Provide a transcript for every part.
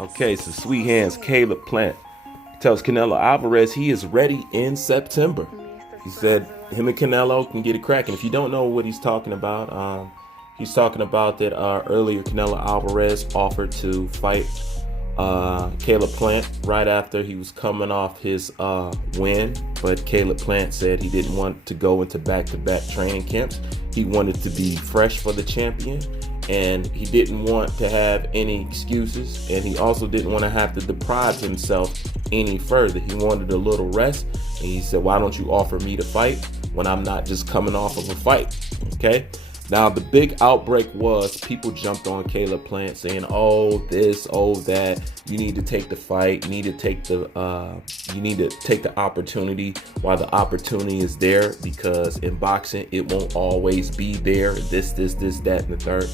Okay, so Sweet Hands Caleb Plant tells Canelo Alvarez he is ready in September. He said him and Canelo can get it cracking. If you don't know what he's talking about, he's talking about that earlier Canelo Alvarez offered to fight Caleb Plant right after he was coming off his win, but Caleb Plant said he didn't want to go into back-to-back training camps. He wanted to be fresh for the champion, and he didn't want to have any excuses, and he also didn't want to have to deprive himself any further. He wanted a little rest, and he said, why don't you offer me to fight when I'm not just coming off of a fight? Okay. Now, the big outbreak was people jumped on Caleb Plant saying, oh, this, oh, that, you need to take the fight, you need to take the opportunity while the opportunity is there, because in boxing, it won't always be there, this, that, and the third.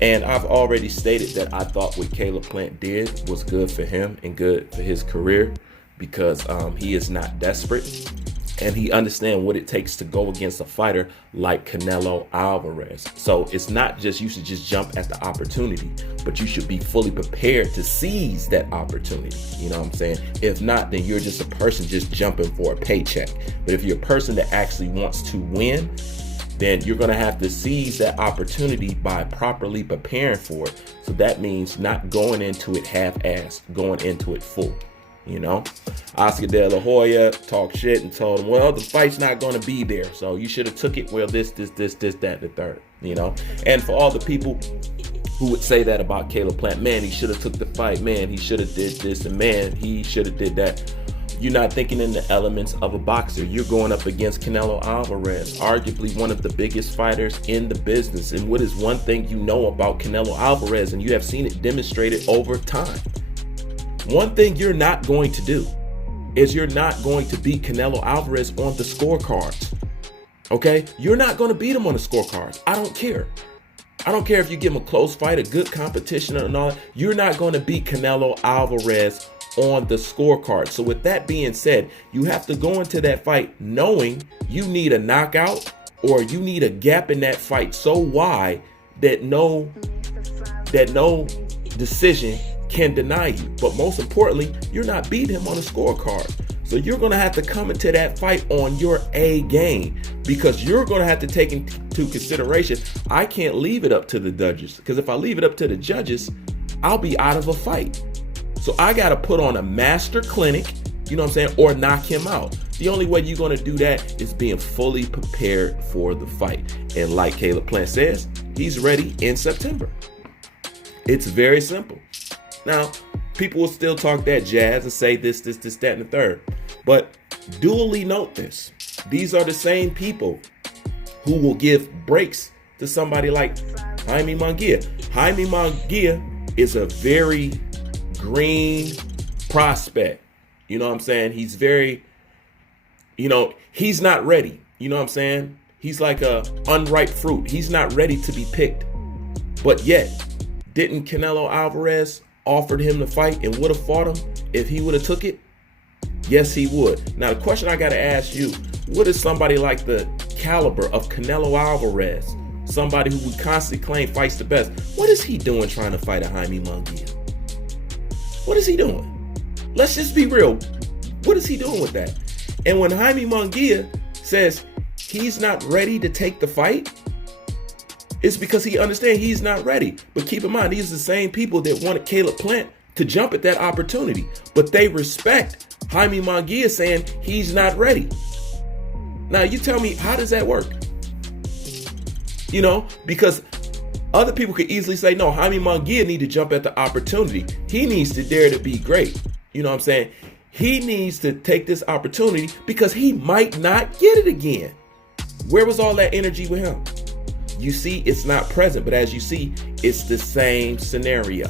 And I've already stated that I thought what Caleb Plant did was good for him and good for his career, because he is not desperate. And he understands what it takes to go against a fighter like Canelo Alvarez. So it's not just you should just jump at the opportunity, but you should be fully prepared to seize that opportunity. You know what I'm saying? If not, then you're just a person just jumping for a paycheck. But if you're a person that actually wants to win, then you're going to have to seize that opportunity by properly preparing for it. So that means not going into it half-assed, going into it full. You know, Oscar De La Hoya talked shit and told him, well, the fight's not going to be there, so you should have took it. Well, this, that, the third, you know. And for all the people who would say that about Caleb Plant, man, he should have took the fight, man, he should have did this, and man, he should have did that. You're not thinking in the elements of a boxer. You're going up against Canelo Alvarez, arguably one of the biggest fighters in the business. And what is one thing you know about Canelo Alvarez, and you have seen it demonstrated over time? One thing you're not going to do is you're not going to beat Canelo Alvarez on the scorecards. Okay? You're not going to beat him on the scorecards. I don't care. I don't care if you give him a close fight, a good competition and all that. You're not going to beat Canelo Alvarez on the scorecard. So with that being said, you have to go into that fight knowing you need a knockout or you need a gap in that fight so wide that no decision can deny you. But most importantly, you're not beating him on a scorecard. So you're going to have to come into that fight on your A game, because you're going to have to take into consideration, I can't leave it up to the judges, because if I leave it up to the judges, I'll be out of a fight. So I got to put on a master clinic, you know what I'm saying, or knock him out. The only way you're going to do that is being fully prepared for the fight. And like Caleb Plant says, he's ready in September. It's very simple. Now, people will still talk that jazz and say this, that, and the third. But duly note this. These are the same people who will give breaks to somebody like Jaime Munguia. Jaime Munguia is a very green prospect. You know what I'm saying? He's very, he's not ready. You know what I'm saying? He's like a unripe fruit. He's not ready to be picked. But yet, didn't Canelo Alvarez offered him to fight and would have fought him if he would have took it? Yes, he would. Now, the question I got to ask you, what is somebody like the caliber of Canelo Alvarez, somebody who we constantly claim fights the best, what is he doing trying to fight a Jaime Munguia? What is he doing? Let's just be real. What is he doing with that? And when Jaime Munguia says he's not ready to take the fight, it's because he understands he's not ready. But keep in mind, these are the same people that wanted Caleb Plant to jump at that opportunity. But they respect Jaime Munguia saying he's not ready. Now, you tell me, how does that work? Because other people could easily say, no, Jaime Munguia need to jump at the opportunity. He needs to dare to be great. You know what I'm saying? He needs to take this opportunity because he might not get it again. Where was all that energy with him? You see, it's not present, but as you see, it's the same scenario.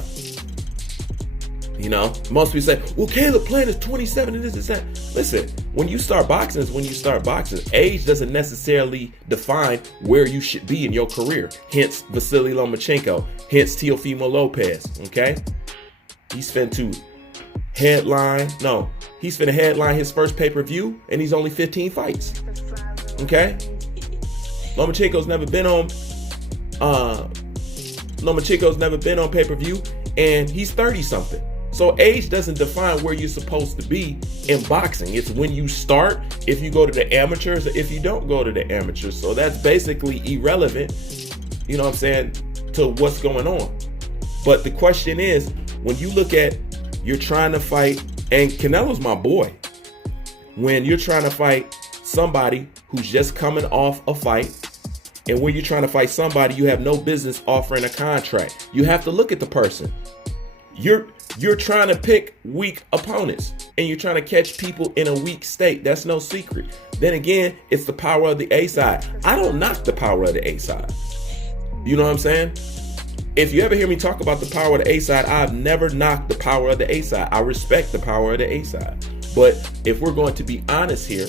Most people say, well, Caleb Plant is 27 and this is that. Listen, when you start boxing is when you start boxing. Age doesn't necessarily define where you should be in your career. Hence, Vasily Lomachenko. Hence, Teofimo Lopez. Okay? He's finna headline his first pay-per-view, and he's only 15 fights. Okay? Lomachenko's never been on pay-per-view, and he's 30 something. So age doesn't define where you're supposed to be in boxing. It's when you start, if you go to the amateurs, or if you don't go to the amateurs. So that's basically irrelevant, you know what I'm saying, to what's going on. But the question is, when you look at, you're trying to fight, and Canelo's my boy, when you're trying to fight somebody who's just coming off a fight, and when you're trying to fight somebody you have no business offering a contract, you have to look at the person. You're trying to pick weak opponents, and you're trying to catch people in a weak state. That's no secret. Then again, it's the power of the A side. I don't knock the power of the A side. You know what I'm saying? If you ever hear me talk about the power of the A side, I've never knocked the power of the A side. I respect the power of the A side. But if we're going to be honest here,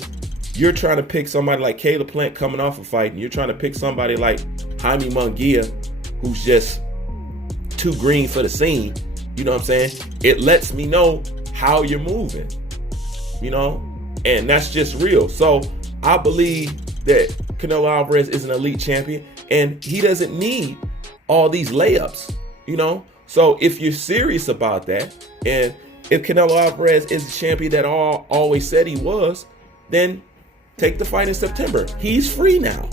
you're trying to pick somebody like Caleb Plant coming off a fight, and you're trying to pick somebody like Jaime Munguia, who's just too green for the scene. You know what I'm saying? It lets me know how you're moving, you know, and that's just real. So I believe that Canelo Alvarez is an elite champion, and he doesn't need all these layups, you know. So if you're serious about that, and if Canelo Alvarez is the champion that always said he was, then take the fight in September. He's free now.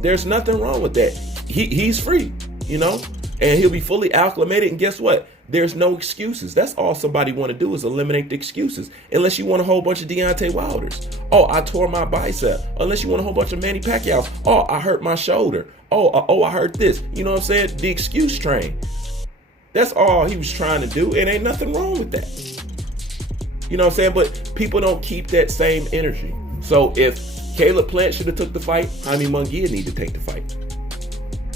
There's nothing wrong with that. He's free, you know, and he'll be fully acclimated. And guess what? There's no excuses. That's all somebody want to do, is eliminate the excuses. Unless you want a whole bunch of Deontay Wilders. Oh, I tore my bicep. Unless you want a whole bunch of Manny Pacquiao. Oh, I hurt my shoulder. Oh, I hurt this. You know what I'm saying? The excuse train. That's all he was trying to do, and ain't nothing wrong with that. You know what I'm saying? But people don't keep that same energy. So if Caleb Plant should have took the fight, Jaime Munguia need to take the fight.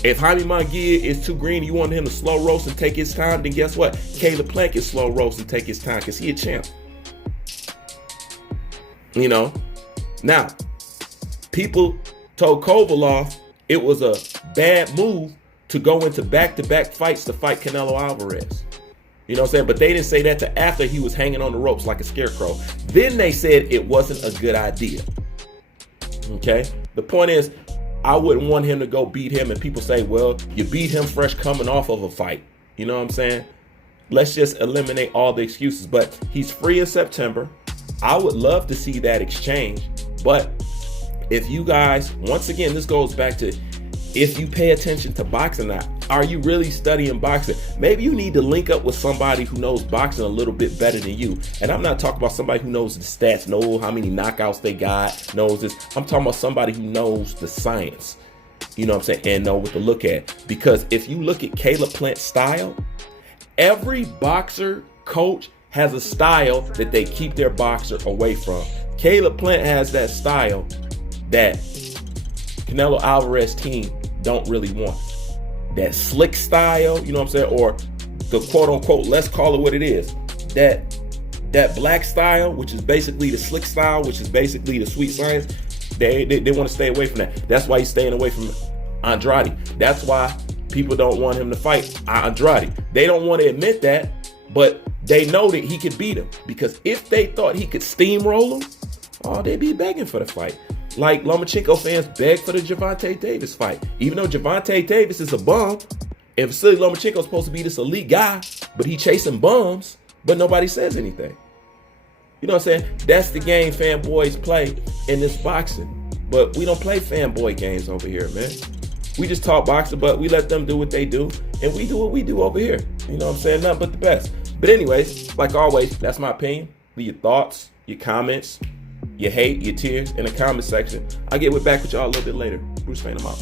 If Jaime Munguia is too green, you want him to slow roast and take his time, then guess what? Caleb Plant can slow roast and take his time, because he a champ. You know? Now, people told Kovalev it was a bad move to go into back-to-back fights to fight Canelo Alvarez. You know what I'm saying? But they didn't say that till after he was hanging on the ropes like a scarecrow. Then they said it wasn't a good idea. Okay? The point is, I wouldn't want him to go beat him, and people say, well, you beat him fresh coming off of a fight. You know what I'm saying? Let's just eliminate all the excuses. But he's free in September. I would love to see that exchange. But if you guys, once again, this goes back to, if you pay attention to boxing, now, are you really studying boxing? Maybe you need to link up with somebody who knows boxing a little bit better than you. And I'm not talking about somebody who knows the stats, knows how many knockouts they got, knows this. I'm talking about somebody who knows the science, you know what I'm saying, and know what to look at. Because if you look at Caleb Plant's style, every boxer coach has a style that they keep their boxer away from. Caleb Plant has that style that Canelo Alvarez team don't really want. That slick style, you know what I'm saying, or the quote unquote, let's call it what it is, that black style, which is basically the slick style, which is basically the sweet science, they want to stay away from that. That's why he's staying away from Andrade. That's why people don't want him to fight Andrade. They don't want to admit that, but they know that he could beat him, because if they thought he could steamroll him, oh, they'd be begging for the fight. Like Lomachenko fans beg for the Gervonta Davis fight. Even though Gervonta Davis is a bum, and Vasily Lomachenko's supposed to be this elite guy, but he chasing bums, but nobody says anything. You know what I'm saying? That's the game fanboys play in this boxing. But we don't play fanboy games over here, man. We just talk boxing, but we let them do what they do, and we do what we do over here. You know what I'm saying? Nothing but the best. But anyways, like always, that's my opinion. Leave your thoughts, your comments, your hate, your tears in the comment section. I'll get back with y'all a little bit later. Bruce Fain, I'm out.